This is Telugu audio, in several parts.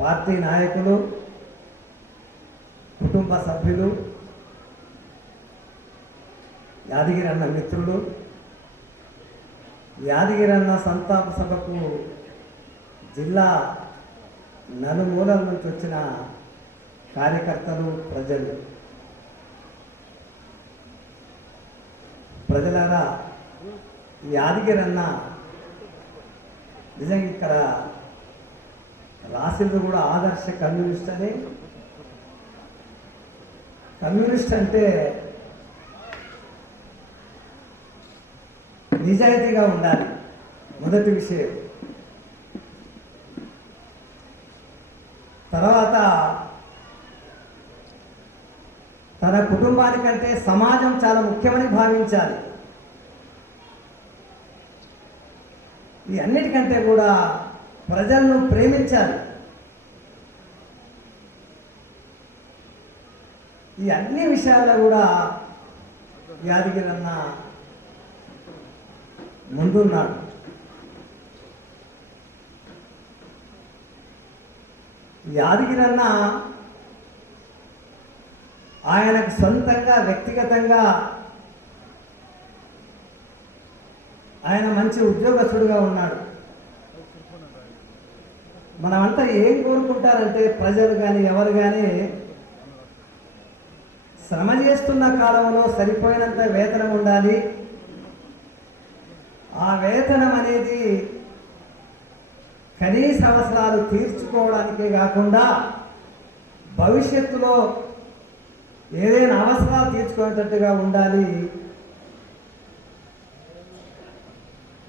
పార్టీ నాయకులు కుటుంబ సభ్యులు యాదగిరి అన్న మిత్రులు యాదగిరి అన్న సంతాప సభకు జిల్లా నలుమూలల నుంచి వచ్చిన కార్యకర్తలు ప్రజలు. ప్రజలారా యాదగిరి అన్న నిజంగా ఇక్కడ రాసింది కూడా ఆదర్శ కమ్యూనిస్ట్ అని. కమ్యూనిస్ట్ అంటే నిజాయితీగా ఉండాలి. మొదటి విషయం. తర్వాత తన కుటుంబానికంటే సమాజం చాలా ముఖ్యమని భావించాలి. ఈ అన్నిటికంటే కూడా ప్రజలను ప్రేమించాలి. ఈ అన్ని విషయాల్లో కూడా యాదగిరన్న ముందున్నాడు. యాదగిరన్న ఆయనకు సొంతంగా వ్యక్తిగతంగా ఆయన మంచి ఉద్యోగస్తుడుగా ఉన్నాడు. మనమంతా ఏం కోరుకుంటారంటే ప్రజలు కానీ ఎవరు కానీ శ్రమ చేస్తున్న కాలంలో సరిపోయినంత వేతనం ఉండాలి. ఆ వేతనం అనేది కనీస అవసరాలు తీర్చుకోవడానికే కాకుండా భవిష్యత్తులో ఏదైనా అవసరాలు తీర్చుకునేటట్టుగా ఉండాలి.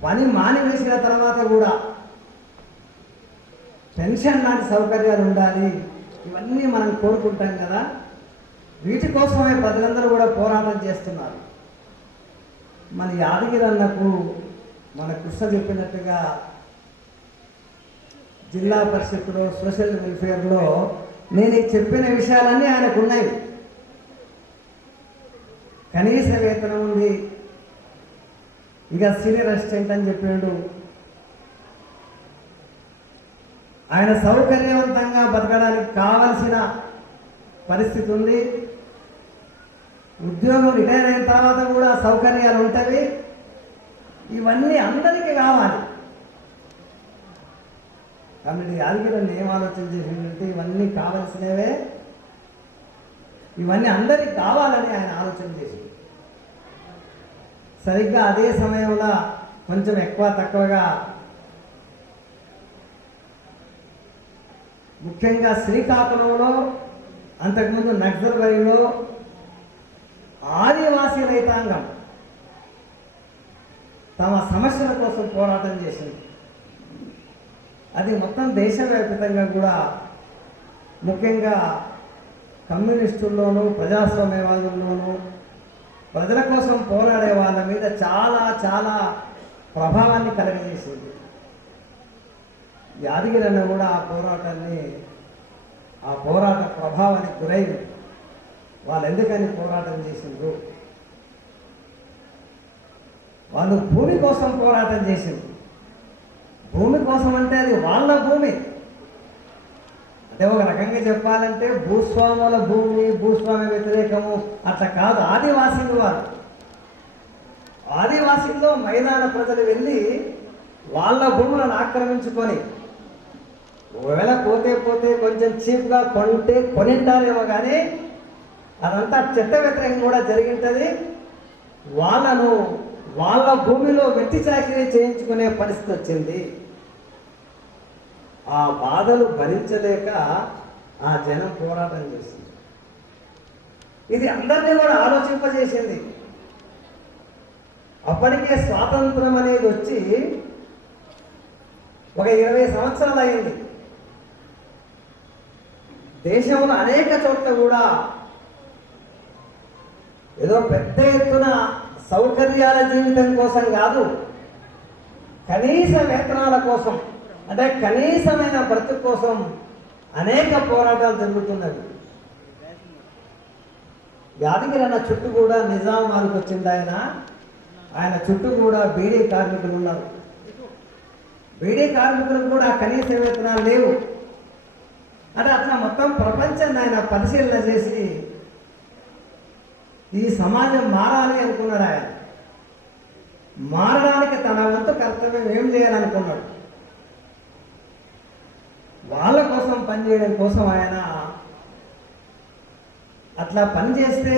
పని మానివేసిన తర్వాత కూడా పెన్షన్ లాంటి సౌకర్యాలు ఉండాలి. ఇవన్నీ మనం కోరుకుంటాం కదా. వీటి కోసమే ప్రజలందరూ కూడా పోరాటం చేస్తున్నారు. మన యాదగిరి అన్నకు మన కృష్ణ చెప్పినట్టుగా జిల్లా పరిషత్తులో సోషల్ వెల్ఫేర్లో నేను చెప్పిన విషయాలన్నీ ఆయనకు ఉన్నాయి. కనీస వేతనం ఉంది. ఇక సీనియర్ అసిస్టెంట్ అని చెప్పాడు. ఆయన సౌకర్యవంతంగా బతకడానికి కావలసిన పరిస్థితి ఉంది. ఉద్యోగం రిటైర్ అయిన తర్వాత కూడా సౌకర్యాలు ఉంటాయి ఇవన్నీ అందరికీ కావాలి. కాబట్టి యాదగిరి ఏం ఆలోచన చేసిందంటే ఇవన్నీ కావలసినవే. ఇవన్నీ అందరికీ కావాలని ఆయన ఆలోచన చేసింది. సరిగ్గా అదే సమయంలో కొంచెం ఎక్కువ తక్కువగా ముఖ్యంగా శ్రీకాకుళంలో అంతకుముందు నక్సల్బరిలో ఆదివాసీ రైతాంగం తమ సమస్యల కోసం పోరాటం చేసింది. అది మొత్తం దేశవ్యాప్తంగా కూడా ముఖ్యంగా కమ్యూనిస్టుల్లోనూ ప్రజాస్వామ్యవాదుల్లోనూ ప్రజల కోసం పోరాడే వాళ్ళ మీద చాలా చాలా ప్రభావాన్ని కలగజేసింది. యాదగిరి అన్న కూడా ఆ పోరాటాన్ని ఆ పోరాట ప్రభావానికి గురైంది వాళ్ళు ఎందుకని పోరాటం చేసిండ్రు? వాళ్ళు భూమి కోసం పోరాటం చేసిండ్రు. భూమి కోసం అంటే అది వాళ్ళ భూమి. అంటే ఒక రకంగా చెప్పాలంటే భూస్వాముల భూమి భూస్వామి వ్యతిరేకము అట్లా కాదు. ఆదివాసీలు వారు ఆదివాసీల్లో మైదాన ప్రజలు వెళ్ళి వాళ్ళ భూములను ఆక్రమించుకొని ఒకవేళ పోతే పోతే కొంచెం చీప్గా కొంటే కొనింటారేమో కానీ అదంతా చట్ట వ్యతిరేకం కూడా జరిగింటుంది. వాళ్ళను వాళ్ళ భూమిలో వెట్టి చాకరీ చేయించుకునే పరిస్థితి వచ్చింది. ఆ బాధలు భరించలేక ఆ జనం పోరాటం చేసింది. ఇది అందరినీ కూడా ఆలోచింపజేసింది. అప్పటికే స్వాతంత్రం అనేది వచ్చి ఒక ఇరవై సంవత్సరాలు అయింది. దేశంలో అనేక చోట్ల కూడా ఏదో పెద్ద ఎత్తున సౌకర్యాల జీవితం కోసం కాదు కనీస వేతనాల కోసం అంటే కనీసమైన బ్రతుకు కోసం అనేక పోరాటాలు జరుగుతున్నవి. యాదగిరి అన్న చుట్టూ కూడా నిజాం వారికి వచ్చింది ఆయన. ఆయన చుట్టూ కూడా బీడీ కార్మికులు ఉన్నారు. బీడీ కార్మికులకు కూడా కనీస వేతనాలు లేవు. అంటే అట్లా మొత్తం ప్రపంచాన్ని ఆయన పరిశీలన చేసి ఈ సమాజం మారాలి అనుకున్నాడు ఆయన. మారడానికి తన వంతు కర్తవ్యం ఏం చేయాలనుకున్నాడు? వాళ్ళ కోసం పనిచేయడం కోసం ఆయన అట్లా పని చేస్తే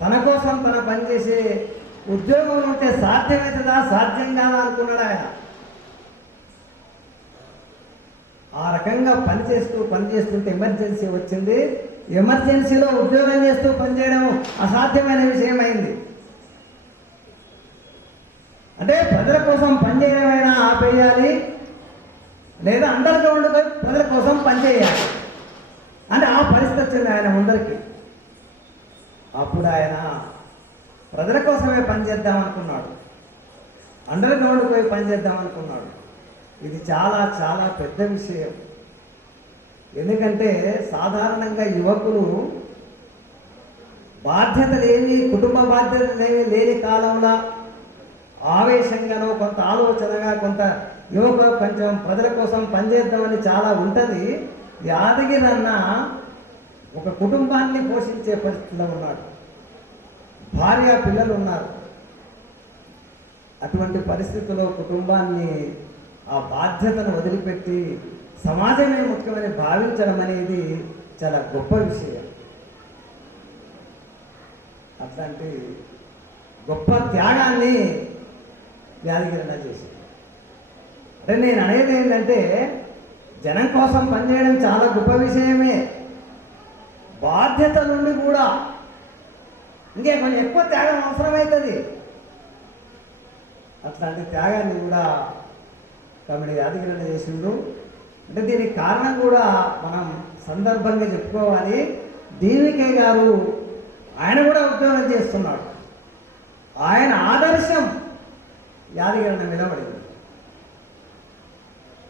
తన కోసం తన పని చేసే ఉద్యోగం ఉంటే సాధ్యమవుతుందా సాధ్యం కాదా అనుకున్నాడు ఆయన. ఆ రకంగా పని చేస్తూ పని చేస్తుంటే ఎమర్జెన్సీ వచ్చింది. ఎమర్జెన్సీలో ఉద్యోగం చేస్తూ పనిచేయడం అసాధ్యమైన విషయం అయింది అంటే ప్రజల కోసం పనిచేయడమైనా ఆపేయాలి లేదా అందరితో ఉండిపోయి ప్రజల కోసం పనిచేయాలి అంటే ఆ పరిస్థితి వచ్చింది ఆయన ముందరికి. అప్పుడు ఆయన ప్రజల కోసమే పనిచేద్దాం అనుకున్నాడు అండర్ గ్రౌండ్ పోయి పనిచేద్దాం అనుకున్నాడు ఇది చాలా చాలా పెద్ద విషయం. ఎందుకంటే సాధారణంగా యువకులు బాధ్యత లేని కుటుంబ బాధ్యత లేని లేని కాలంలో ఆవేశంగానో కొంత ఆలోచనగా కొంత యువకులు కొంచెం ప్రజల కోసం పనిచేద్దామని చాలా ఉంటుంది. యాదగిరి అన్న ఒక కుటుంబాన్ని పోషించే పరిస్థితిలో ఉన్నాడు. భార్య పిల్లలు ఉన్నారు. అటువంటి పరిస్థితుల్లో కుటుంబాన్ని ఆ బాధ్యతను వదిలిపెట్టి సమాజమే ముఖ్యమని భావించడం అనేది చాలా గొప్ప విషయం. అట్లాంటి గొప్ప త్యాగాన్ని యాదగిరిన చేసింది. అంటే నేను అనేది ఏంటంటే జనం కోసం పనిచేయడం చాలా గొప్ప విషయమే. బాధ్యత నుండి కూడా ఇంకే కొంచెం ఎక్కువ త్యాగం అవసరమవుతుంది అట్లాంటి త్యాగాన్ని కూడా కాబట్టి యాదగిరి చేసిండు. అంటే దీనికి కారణం కూడా మనం సందర్భంగా చెప్పుకోవాలి. దేవికే గారు ఆయన కూడా ఉద్యోగం చేస్తున్నాడు. ఆయన ఆదర్శం యాదగిరిన నిలబడింది.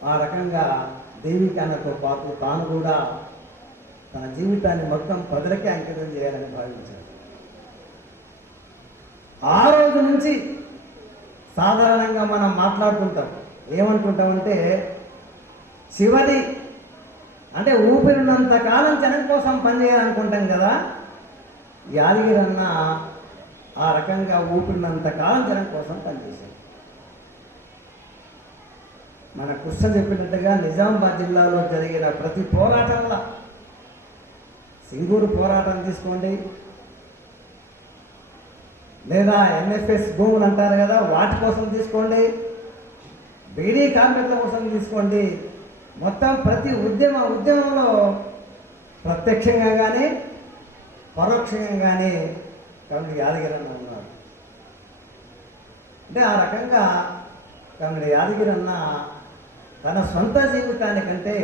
ఆ రకంగా దేవికానతో పాటు తాను కూడా తన జీవితాన్ని మొత్తం ప్రజలకే అంకితం చేయాలని భావించాడు. ఆ రోజు నుంచి సాధారణంగా మనం మాట్లాడుకుంటాం. ఏమనుకుంటామంటే శివది అంటే ఊపిరినంత కాలం జనం కోసం పనిచేయాలనుకుంటాం కదా యాదగిరి అన్న ఆ రకంగా ఊపిరినంత కాలం జనం కోసం పనిచేశాడు మన కృష్ణ చెప్పినట్టుగా నిజామాబాద్ జిల్లాలో జరిగిన ప్రతి పోరాటంలో సింగూరు పోరాటం తీసుకోండి. లేదా ఎన్ఎఫ్ఎస్ భూములు అంటారు కదా వాటి కోసం తీసుకోండి. బీడీ కార్మికుల కోసం తీసుకోండి. మొత్తం ప్రతి ఉద్యమ ఉద్యమంలో ప్రత్యక్షంగా కానీ పరోక్షంగా కానీ కమిడి యాదగిరి అన్న ఉన్నారు. అంటే ఆ రకంగా కమిడి యాదగిరి అన్న తన సొంత జీవితానికంటే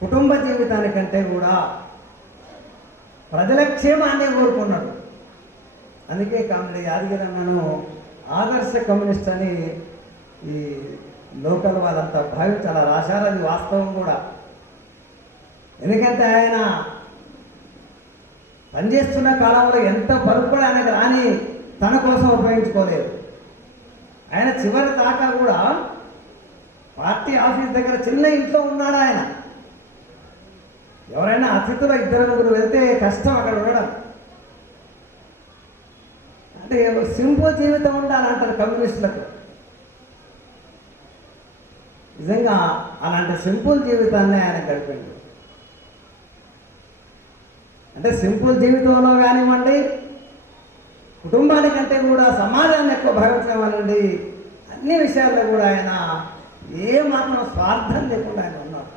కుటుంబ జీవితానికంటే కూడా ప్రజల క్షేమాన్ని కోరుకున్నాడు. అందుకే కామెడీ యాదగిరి అన్నను ఆదర్శ కమ్యూనిస్ట్ అని ఈ లోకల్ వాళ్ళంతా భావించి అలా రాశారు అది వాస్తవం కూడా. ఎందుకంటే ఆయన పనిచేస్తున్న కాలంలో ఎంత బరువు కూడా ఆయనకు రాని తన కోసం ఉపయోగించుకోలేదు. ఆయన చివరి దాకా కూడా పార్టీ ఆఫీస్ దగ్గర చిన్న ఇంట్లో ఉన్నాడు ఆయన. ఎవరైనా అతిథుల ఇద్దరు ముగ్గురు వెళ్తే కష్టం అక్కడ ఉండడం. అంటే సింపుల్ జీవితం ఉండాలంటారు కమ్యూనిస్టులకు. నిజంగా అలాంటి సింపుల్ జీవితాన్ని ఆయన గడిపిండు. అంటే సింపుల్ జీవితంలో కానివ్వండి కుటుంబానికంటే కూడా సమాజాన్ని ఎక్కువ భావించమనండి అన్ని విషయాల్లో కూడా ఆయన ఏ మాత్రం స్వార్థం లేకుండా ఆయన ఉన్నారు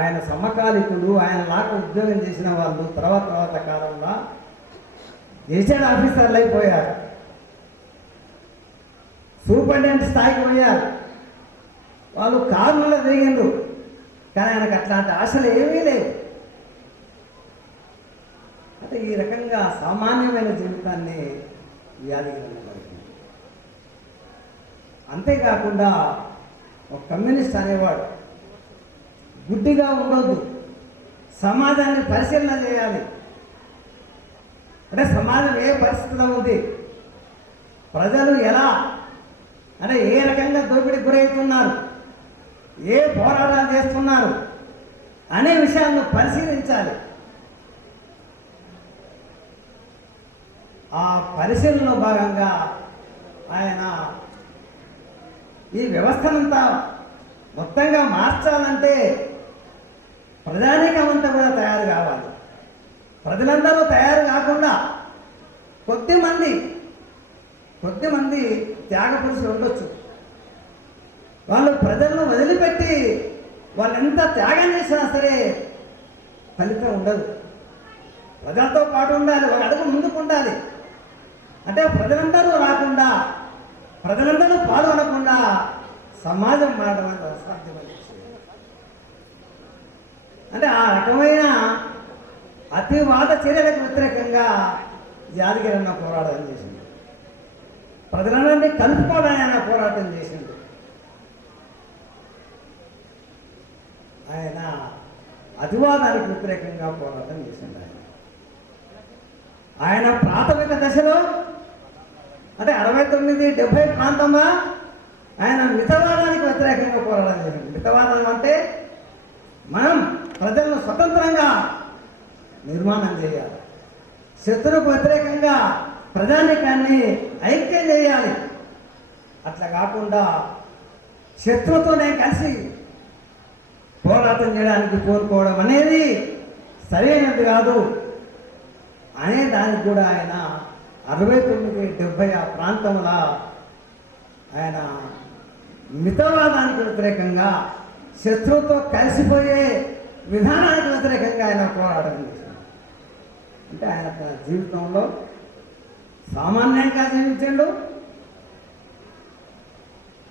ఆయన సమకాలికుడు ఆయన లాగా ఉద్యోగం చేసిన వాళ్ళు తర్వాత తర్వాత కాలంలో గెజిటెడ్ ఆఫీసర్లు అయిపోయారు. సూపరింటెండెంట్ స్థాయికి పోయారు. వాళ్ళు కారులో దిగిండ్రు. కానీ ఆయనకు అట్లాంటి ఆశలు ఏమీ లేవు. అంటే ఈ రకంగా సామాన్యమైన జీవితాన్ని యాదగిరి అంతేకాకుండా ఒక కమ్యూనిస్ట్ అనేవాడు గుడ్డిగా ఉండొద్దు. సమాజాన్ని పరిశీలన చేయాలి. అంటే సమాజం ఏ పరిస్థితిలో ఉంది? ప్రజలు ఎలా? అంటే ఏ రకంగా దోపిడీకి గురవుతున్నారు? ఏ పోరాటాలు చేస్తున్నారు అనే విషయాలను పరిశీలించాలి. ఆ పరిశీలనలో భాగంగా ఆయన ఈ వ్యవస్థనంతా మొత్తంగా మార్చాలంటే ప్రజానీకమంతా కూడా తయారు కావాలి. ప్రజలందరూ తయారు కాకుండా కొద్దిమంది కొద్దిమంది త్యాగ పురుషులు ఉండొచ్చు. వాళ్ళు ప్రజలను వదిలిపెట్టి వాళ్ళు ఎంత త్యాగం చేసినా సరే ఫలితం ఉండదు. ప్రజలతో పాటు ఉండాలి ఒక అడుగు ముందుకు ఉండాలి. అంటే ప్రజలందరూ రాకుండా ప్రజలందరూ పాల్గొనకుండా సమాజం మారడం అనేది అసాధ్యమైన అంటే ఆ రకమైన అతివాద చర్యలకు వ్యతిరేకంగా యాదగిరన్న పోరాటం చేసింది ప్రజలందరినీ కలుపుకోవడానికి ఆయన పోరాటం చేసింది ఆయన అతివాదానికి వ్యతిరేకంగా పోరాటం చేసింది ఆయన. ఆయన ప్రాథమిక దశలో అంటే అరవై తొమ్మిది డెబ్బై ప్రాంతంలో ఆయన మితవాదానికి వ్యతిరేకంగా పోరాటం చేసింది మితవాదం అంటే మనం ప్రజలను స్వతంత్రంగా నిర్మాణం చేయాలి. శత్రువుకు వ్యతిరేకంగా ప్రజానికాన్ని ఐక్యం చేయాలి. అట్లా కాకుండా శత్రువుతోనే కలిసి పోరాటం చేయడానికి కోరుకోవడం అనేది సరైనది కాదు. అనే దానికి కూడా ఆయన అరవై తొమ్మిది డెబ్బై ఆ ప్రాంతంలో ఆయన మితవాదానికి వ్యతిరేకంగా శత్రువుతో కలిసిపోయే విధానానికి వ్యతిరేకంగా ఆయన పోరాటం చేశాడు. అంటే ఆయన తన జీవితంలో సామాన్యంగా జీవించండు.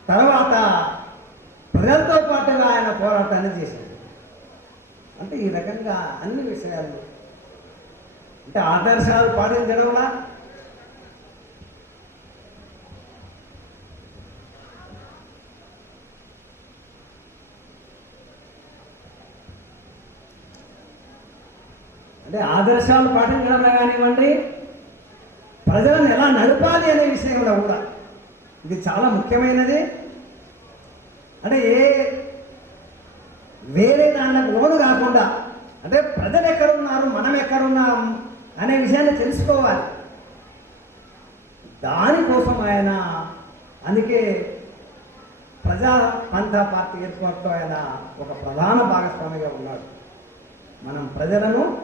తర్వాత ప్రజలతో పాటుగా ఆయన పోరాటాన్ని చేశాడు అంటే ఈ రకంగా అన్ని విషయాలు అంటే ఆదర్శాలు పాటించడంలా అంటే ఆదర్శాలు పాటించడంలో కానివ్వండి ప్రజలను ఎలా నడపాలి అనే విషయంలో కూడా. ఇది చాలా ముఖ్యమైనది. అంటే ఏ వేరే దానికి లోను కాకుండా అంటే ప్రజలు ఎక్కడున్నారు మనం ఎక్కడున్నాం అనే విషయాన్ని తెలుసుకోవాలి. దానికోసం ఆయన అందుకే ప్రజా పంథా పార్టీ ఏర్పాటులో ఆయన ఒక ప్రధాన భాగస్వామిగా ఉన్నాడు. మనం ప్రజలను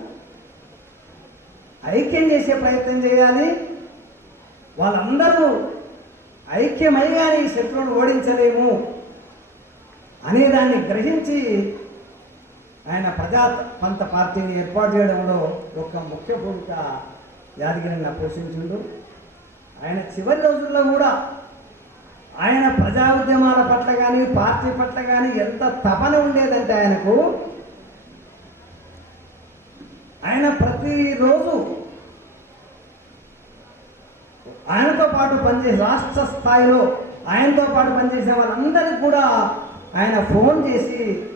ఐక్యం చేసే ప్రయత్నం చేయాలి. వాళ్ళందరూ ఐక్యమై కానీ శత్రువును ఓడించలేము. అనే దాన్ని గ్రహించి ఆయన ప్రజా పంత పార్టీని ఏర్పాటు చేయడంలో ఒక ముఖ్య భూమిక యాదగిరిని పోషించుడు. ఆయన చివరి రోజుల్లో కూడా ఆయన ప్రజా ఉద్యమాల పట్ల కానీ పార్టీ పట్ల కానీ ఎంత తపన ఉండేదంటే ఆయనకు ఆయన ప్రతిరోజు ఆయనతో పాటు పనిచేసే రాష్ట్ర స్థాయిలో ఆయనతో పాటు పనిచేసే వాళ్ళందరికీ కూడా ఆయన ఫోన్ చేసి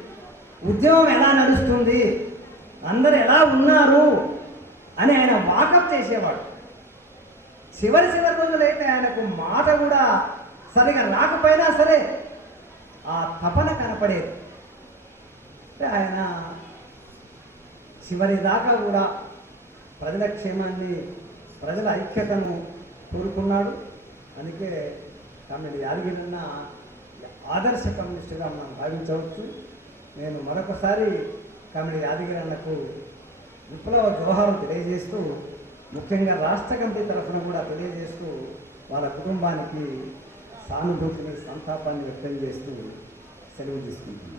ఉద్యమం ఎలా నడుస్తుంది? అందరు ఎలా ఉన్నారు? అని ఆయన వాకప్ చేసేవాడు. చివరి చివరి రోజులైతే ఆయనకు మాట కూడా సరిగా రాకపోయినా సరే ఆ తపన కనపడేది. అంటే ఆయన చివరి దాకా కూడా ప్రజల క్షేమాన్ని ప్రజల ఐక్యతను కోరుకున్నాడు. అందుకే తమిళ యాదగిరిన్న ఆదర్శ కమ్యూనిస్టుగా మనం భావించవచ్చు. నేను మరొకసారి కమిడి యాదగిరి అన్నకు విప్లవ జోహారం తెలియజేస్తూ ముఖ్యంగా రాష్ట్ర కమిటీ తరఫున కూడా తెలియజేస్తూ వాళ్ళ కుటుంబానికి సానుభూతిని సంతాపాన్ని వ్యక్తం చేస్తూ సెలవు తీసుకుంటున్నాను.